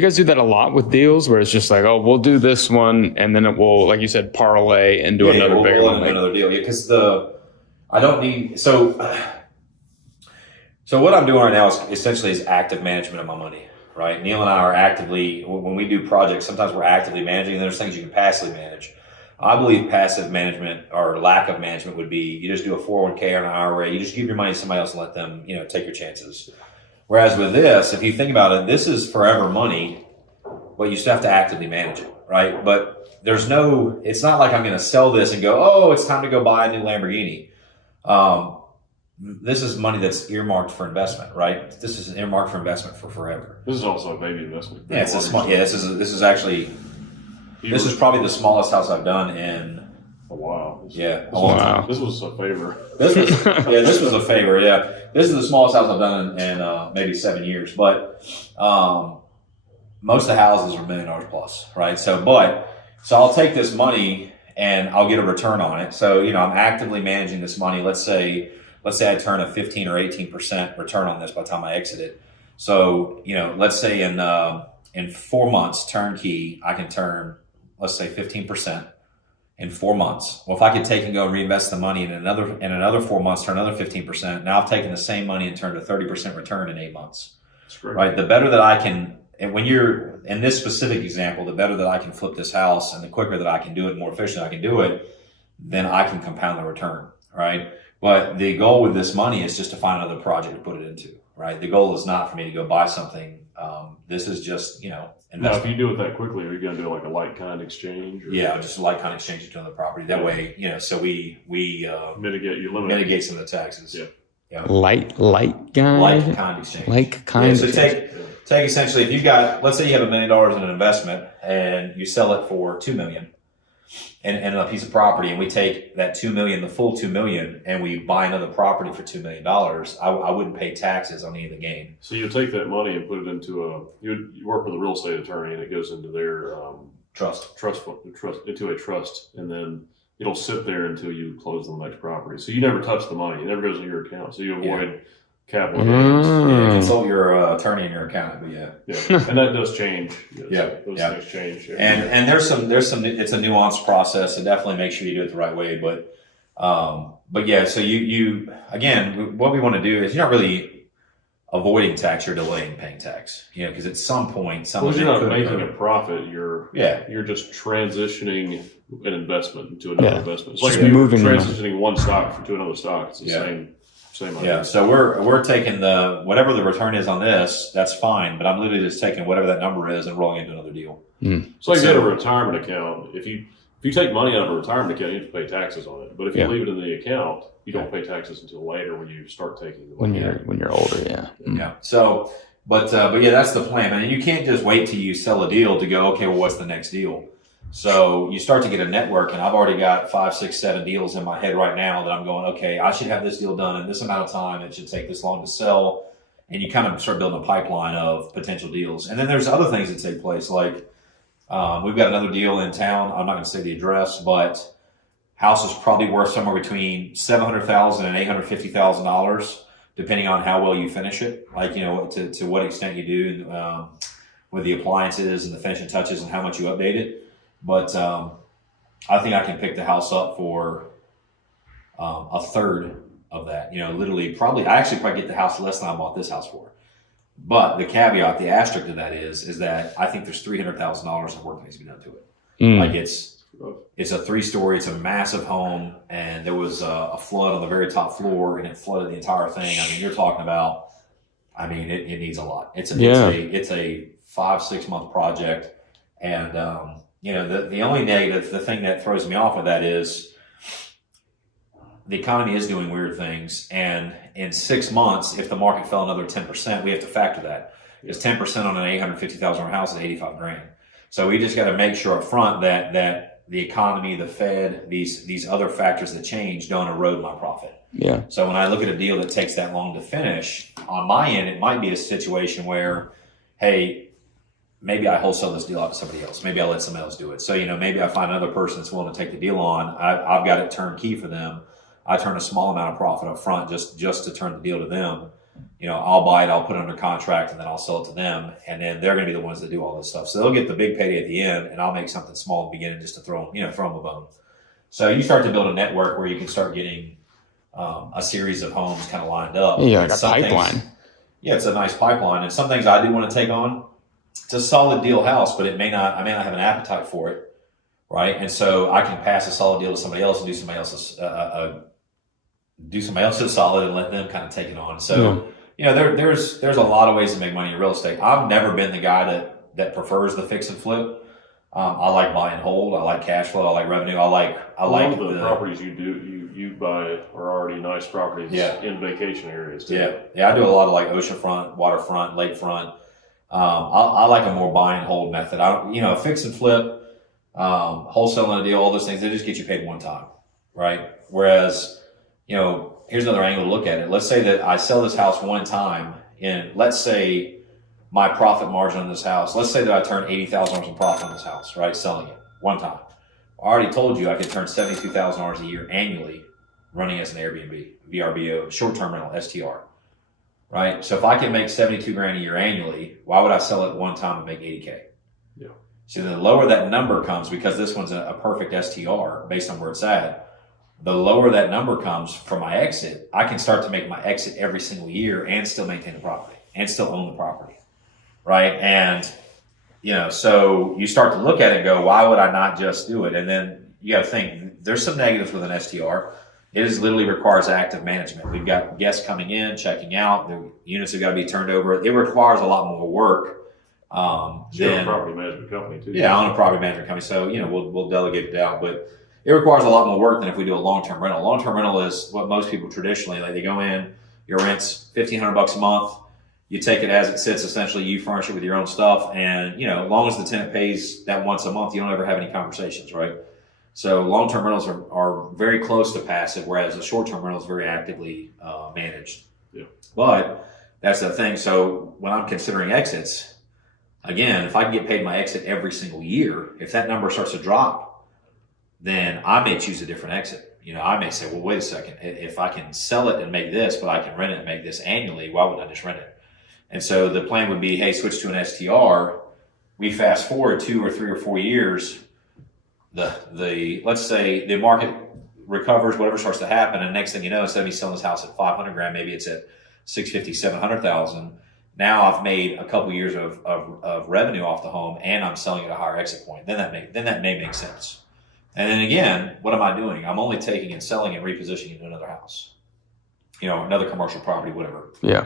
You guys do that a lot with deals where it's just like, oh, we'll do this one and then it will, like you said, parlay into another bigger we'll one. do another deal. Yeah, because I don't need so what I'm doing right now is essentially active management of my money. Right, Neil and I are actively, when we do projects, sometimes we're actively managing, and there's things you can passively manage. I believe passive management or lack of management would be you just do a 401k or an IRA, you just give your money to somebody else and let them, take your chances. Whereas with this, if you think about it, this is forever money, but you still have to actively manage it, right? But it's not like I'm going to sell this and go, oh, it's time to go buy a new Lamborghini. This is money that's earmarked for investment, right? This is earmarked for investment for forever. This is also a baby investment. Yeah, this is probably the smallest house I've done in a while. This was a favor. This was a favor. Yeah, this is the smallest house I've done in maybe 7 years. But most of the houses are $1 million plus, right? So I'll take this money and I'll get a return on it. So I'm actively managing this money. Let's say I turn a 15 or 18% return on this by the time I exit it. So, let's say in 4 months, turnkey, I can turn, let's say 15% in 4 months. Well, if I could take and go and reinvest the money in another 4 months, turn another 15%, now I've taken the same money and turned a 30% return in 8 months. That's great. Right? The better that I can, and when you're in this specific example, the better that I can flip this house and the quicker that I can do it, more efficient I can do it, then I can compound the return, right? But the goal with this money is just to find another project to put it into, right? The goal is not for me to go buy something. This is just, investment. Now, if you do it that quickly, are you going to do like a like-kind exchange? Or? Yeah, just a like-kind exchange it to another property. That way, so we mitigate some of the taxes. Yeah. Like-kind exchange. Like-kind. So take essentially, if you've got, let's say you have $1 million in an investment and you sell it for $2 million. And a piece of property, and we take that $2 million, the full $2 million, and we buy another property for $2 million. I wouldn't pay taxes on any of the gain. So you take that money and put it into you work with a real estate attorney, and it goes into their trust into a trust, and then it'll sit there until you close on the next property. So you never touch the money; it never goes into your account. So you avoid capital gains. Yeah, consult your attorney and your accountant, but and that does change. Those things change. And there's some. It's a nuanced process, so definitely make sure you do it the right way. But yeah, so you again, what we want to do is you're not really avoiding tax; you're delaying paying tax. Because at some point, you're not making a profit. You're just transitioning an investment into another investment. It's like transitioning one stock to another stock. It's the same. Yeah, so we're taking whatever the return is on this, that's fine, but I'm literally just taking whatever that number is and rolling into another deal. So like you get a retirement account. If you take money out of a retirement account, you have to pay taxes on it. But if you leave it in the account, you don't pay taxes until later when you start taking the money. When you're older, Yeah. So, but yeah, that's the plan. And you can't just wait till you sell a deal to go, okay, well, what's the next deal? So you start to get a network, and I've already got 5, 6, 7 deals in my head right now that I'm going, okay, I should have this deal done in this amount of time. It should take this long to sell. And you kind of start building a pipeline of potential deals. And then there's other things that take place. Like we've got another deal in town. I'm not going to say the address, but house is probably worth somewhere between $700,000 and $850,000, depending on how well you finish it. Like, to what extent you do with the appliances and the finishing touches and how much you update it. But I think I can pick the house up for a third of that. Literally, I actually probably get the house less than I bought this house for. But the caveat, the asterisk to that is that I think there's $300,000 of work that needs to be done to it. Like it's a 3-story, it's a massive home, and there was a flood on the very top floor, and it flooded the entire thing. I mean, you're talking about, it needs a lot. It's a 5-6 month project, and the only negative, the thing that throws me off of that is the economy is doing weird things. And in 6 months, if the market fell another 10%, we have to factor that. Because 10% on an $850,000 house is $85,000. So we just got to make sure up front that the economy, the Fed, these other factors that change don't erode my profit. Yeah. So when I look at a deal that takes that long to finish, on my end, it might be a situation where, hey, maybe I wholesale this deal out to somebody else. Maybe I'll let somebody else do it. So, maybe I find another person that's willing to take the deal on. I've got it turnkey for them. I turn a small amount of profit up front just to turn the deal to them. I'll buy it, I'll put it under contract, and then I'll sell it to them, and then they're going to be the ones that do all this stuff. So they'll get the big payday at the end, and I'll make something small at the beginning just to throw them a bone. So you start to build a network where you can start getting a series of homes kind of lined up. Yeah, like a pipeline. It's a nice pipeline, and some things I do want to take on. It's a solid deal house, but I may not have an appetite for it, right? And so I can pass a solid deal to somebody else and do somebody else's solid and let them kind of take it on. So. Yeah. There's a lot of ways to make money in real estate. I've never been the guy that prefers the fix and flip. I like buy and hold. I like cash flow. I like revenue. I like the properties you buy are already nice properties in vacation areas too. Yeah. I do a lot of like oceanfront, waterfront, lakefront. I like a more buy and hold method. Fix and flip, wholesaling a deal, all those things, they just get you paid one time, right? Whereas, here's another angle to look at it. Let's say that I sell this house one time, and let's say my profit margin on this house, let's say that I turn $80,000 in profit on this house, right? Selling it one time. I already told you I could turn $72,000 a year annually running as an Airbnb, VRBO, short-term rental, STR, right? So if I can make 72 grand a year annually, why would I sell it one time and make 80K? Yeah. So the lower that number comes, because this one's a perfect STR based on where it's at, the lower that number comes from my exit, I can start to make my exit every single year and still maintain the property and still own the property, right? And, so you start to look at it and go, why would I not just do it? And then you got to think, there's some negatives with an STR. It literally requires active management. We've got guests coming in, checking out. The units have got to be turned over. It requires a lot more work. You're a property management company too. Yeah, I own a property management company, so we'll delegate it out, but it requires a lot more work than if we do a long-term rental. Long-term rental is what most people traditionally, like, they go in, your rent's $1,500 a month, you take it as it sits, essentially you furnish it with your own stuff, and as long as the tenant pays that once a month, you don't ever have any conversations, right? So long-term rentals are very close to passive, whereas a short-term rental is very actively managed. Yeah. But that's the thing. So when I'm considering exits, again, if I can get paid my exit every single year, if that number starts to drop, then I may choose a different exit. I may say, well, wait a second. If I can sell it and make this, but I can rent it and make this annually, why would I just rent it? And so the plan would be, hey, switch to an STR. We fast forward 2 or 3 or 4 years. Let's say the market recovers, whatever starts to happen, and next thing you know, instead of me selling this house at 500 grand, maybe it's at 650, 700,000. Now I've made a couple years of revenue off the home, and I'm selling at a higher exit point. Then that may make sense. And then again, what am I doing? I'm only taking and selling and repositioning into another house, another commercial property, whatever. Yeah.